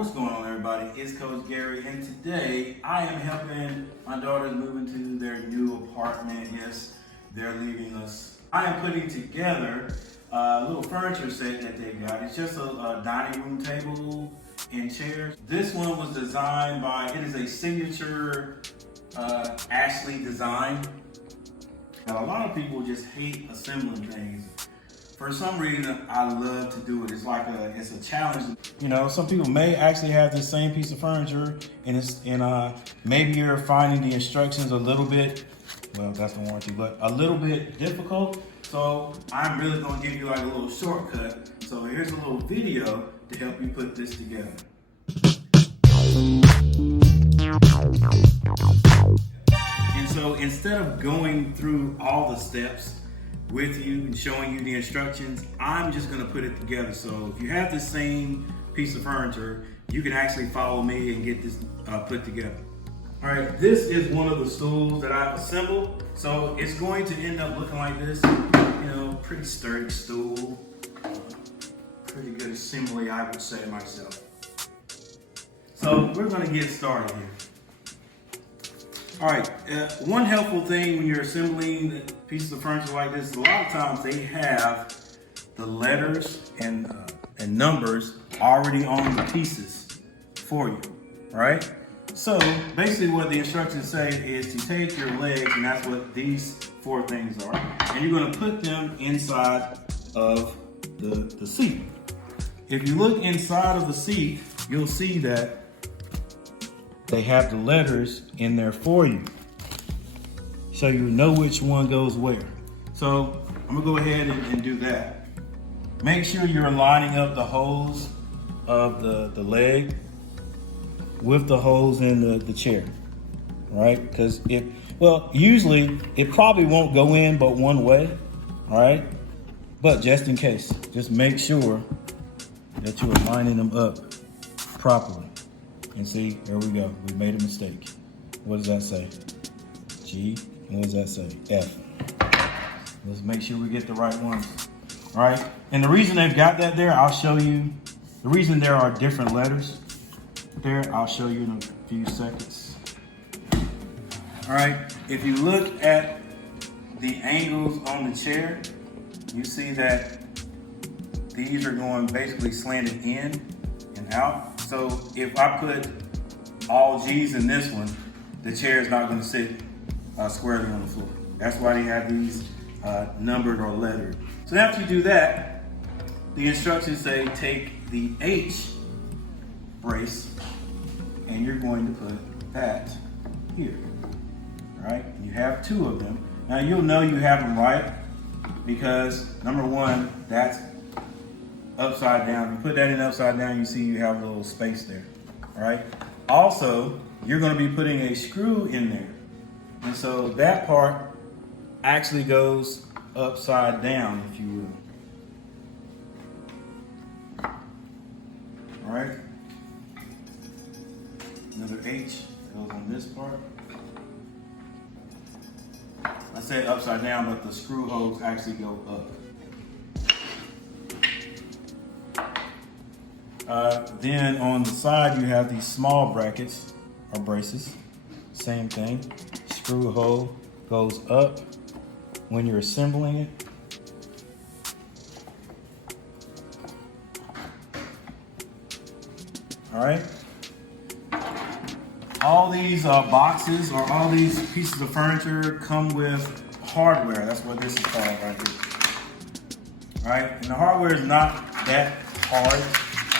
What's going on, everybody? It's Coach Gary, and today I am helping my daughters move into their new apartment. Yes, they're leaving us. I am putting together a little furniture set that they got. It's just a dining room table and chairs. This one was designed by, it is a signature Ashely design. Now, a lot of people just hate assembling things. For some reason, I love to do it. It's like it's a challenge. You know, some people may actually have the same piece of furniture, and maybe you're finding the instructions a little bit, well, that's the warranty, but a little bit difficult. So I'm really gonna give you like a little shortcut. So here's a little video to help you put this together. And so instead of going through all the steps with you and showing you the instructions, I'm just gonna put it together. So if you have the same piece of furniture, you can actually follow me and get this put together. All right, this is one of the stools that I've assembled. So it's going to end up looking like this, you know, pretty sturdy stool. Pretty good assembly, I would say myself. So we're gonna get started here. All right, one helpful thing when you're assembling pieces of furniture like this, a lot of times they have the letters and numbers already on the pieces for you, all right? So basically what the instructions say is to take your legs, and that's what these four things are, and you're gonna put them inside of the seat. If you look inside of the seat, you'll see that they have the letters in there for you, so you know which one goes where. So I'm gonna go ahead and do that. Make sure you're lining up the holes of the leg with the holes in the chair, all right? Because usually it probably won't go in but one way, all right? But just in case, just make sure that you are lining them up properly. And see, here we go. We made a mistake. What does that say? G. And what does that say? F. Let's make sure we get the right ones. All right. And the reason they've got that there, I'll show you. The reason there are different letters there, I'll show you in a few seconds. All right. If you look at the angles on the chair, you see that these are going basically slanted in and out. So if I put all G's in this one, the chair is not going to sit squarely on the floor. That's why they have these numbered or lettered. So after you do that, the instructions say take the H brace and you're going to put that here. All right, you have two of them. Now you'll know you have them right because number one, that's upside down. You put that in upside down, you see you have a little space there, all right? Also, you're gonna be putting a screw in there. And so that part actually goes upside down, if you will. All right? Another H goes on this part. I said upside down, but the screw holes actually go up. Then on the side, you have these small brackets or braces. Same thing. Screw hole goes up when you're assembling it. All right. All these boxes or all these pieces of furniture come with hardware. That's what this is called right here. All right. And the hardware is not that hard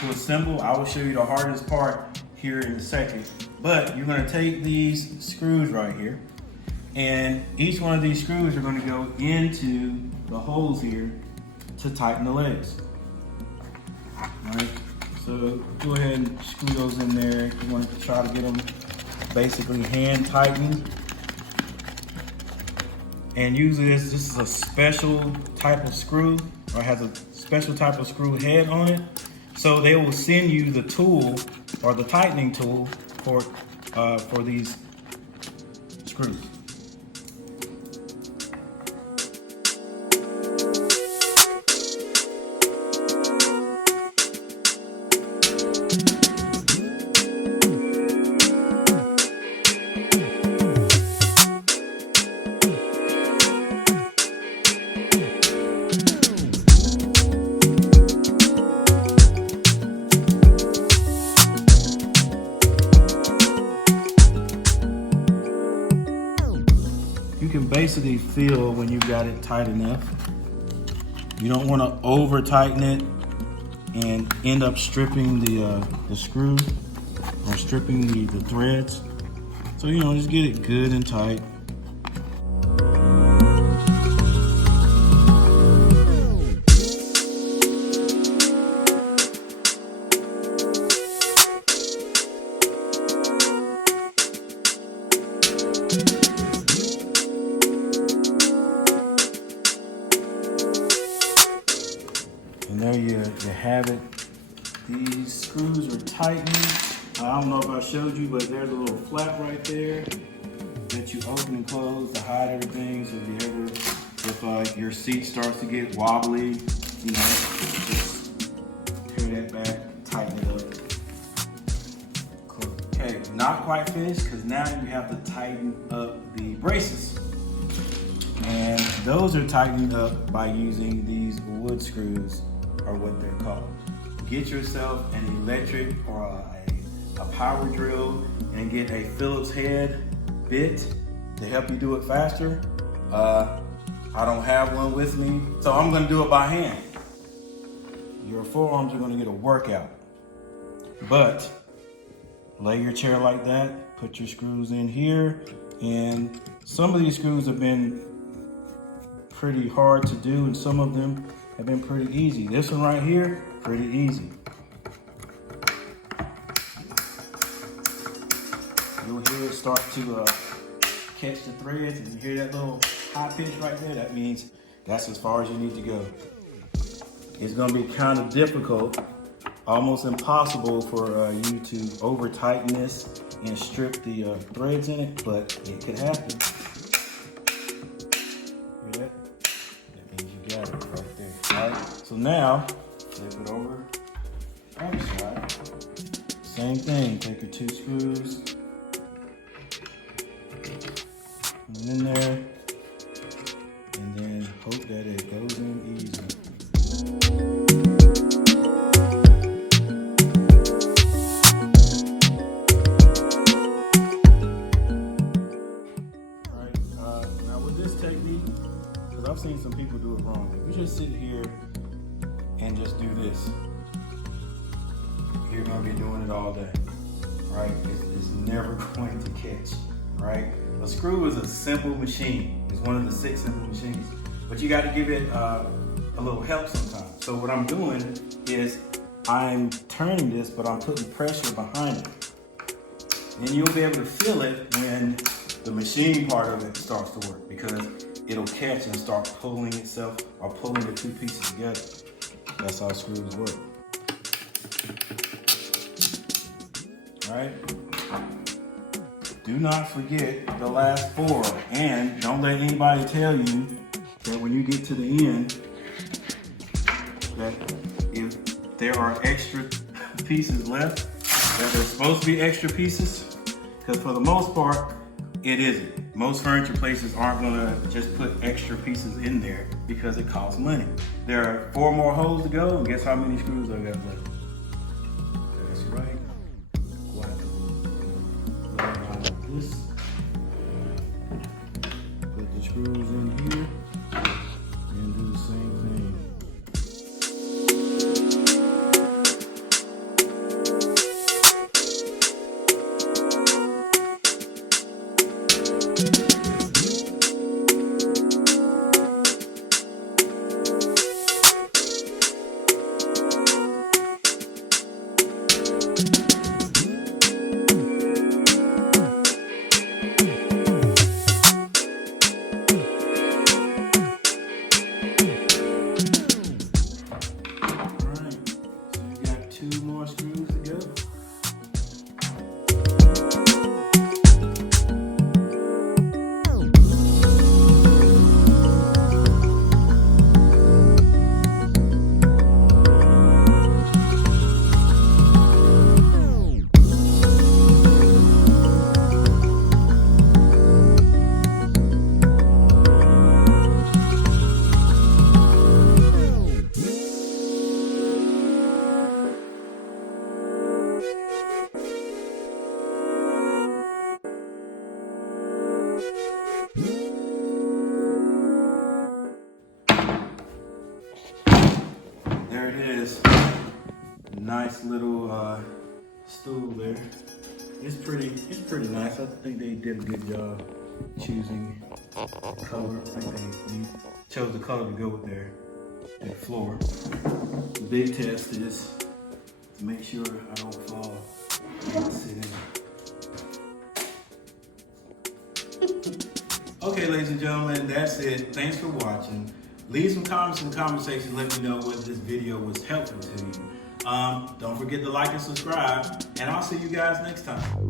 to assemble. I will show you the hardest part here in a second. But you're going to take these screws right here, and each one of these screws are going to go into the holes here to tighten the legs. All right, so go ahead and screw those in there. You want to try to get them basically hand tightened. And usually this is a special type of screw, or has a special type of screw head on it. So they will send you the tool or the tightening tool for these screws. basically feel when you got it tight enough. You don't want to over tighten it and end up stripping the screw or stripping the threads. So, you know, just get it good and tight. And there you have it. These screws are tightened. I don't know if I showed you, but there's a little flap right there that you open and close to hide everything. So if your seat starts to get wobbly, you know, just peel that back, tighten it up. Close. Okay, not quite finished, because now you have to tighten up the braces. And those are tightened up by using these wood screws, or what they're called. Get yourself an electric or a power drill and get a Phillips head bit to help you do it faster. I don't have one with me, so I'm gonna do it by hand. Your forearms are gonna get a workout. But lay your chair like that, put your screws in here, and some of these screws have been pretty hard to do, and some of them have been pretty easy. This one right here, pretty easy. You'll hear it start to catch the threads, and you hear that little high pitch right there. That means that's as far as you need to go. It's gonna be kind of difficult, almost impossible for you to over tighten this and strip the threads in it, but it could happen. Hear that? That means you got it right there. All right, so now flip it over, other side. Same thing, take your two screws, in there, and then hope that it goes in easy. Alright, now with this technique, because I've seen some people do it wrong, you just sit here and just do this. You're going to be doing it all day, right? It's never going to catch, right? A screw is a simple machine. It's one of the 6 simple machines, but you got to give it a little help sometimes. So what I'm doing is I'm turning this, but I'm putting pressure behind it. And you'll be able to feel it when the machine part of it starts to work, because it'll catch and start pulling itself or pulling the two pieces together. That's how screws work. All right. Do not forget the last 4, and don't let anybody tell you that when you get to the end, that if there are extra pieces left, that there's supposed to be extra pieces, because for the most part, it isn't. Most furniture places aren't gonna just put extra pieces in there because it costs money. There are 4 more holes to go, and guess how many screws I got left? That's right. This. Put the screws in here and do the same thing. stool there. It's pretty nice. I think they did a good job choosing color. I think they chose the color to go with their floor. The big test is to make sure I don't fall and sit in. Okay, ladies and gentlemen, that's it. Thanks for watching. Leave some comments in the comment section. Let me know whether this video was helpful to you. Don't forget to like and subscribe, and I'll see you guys next time.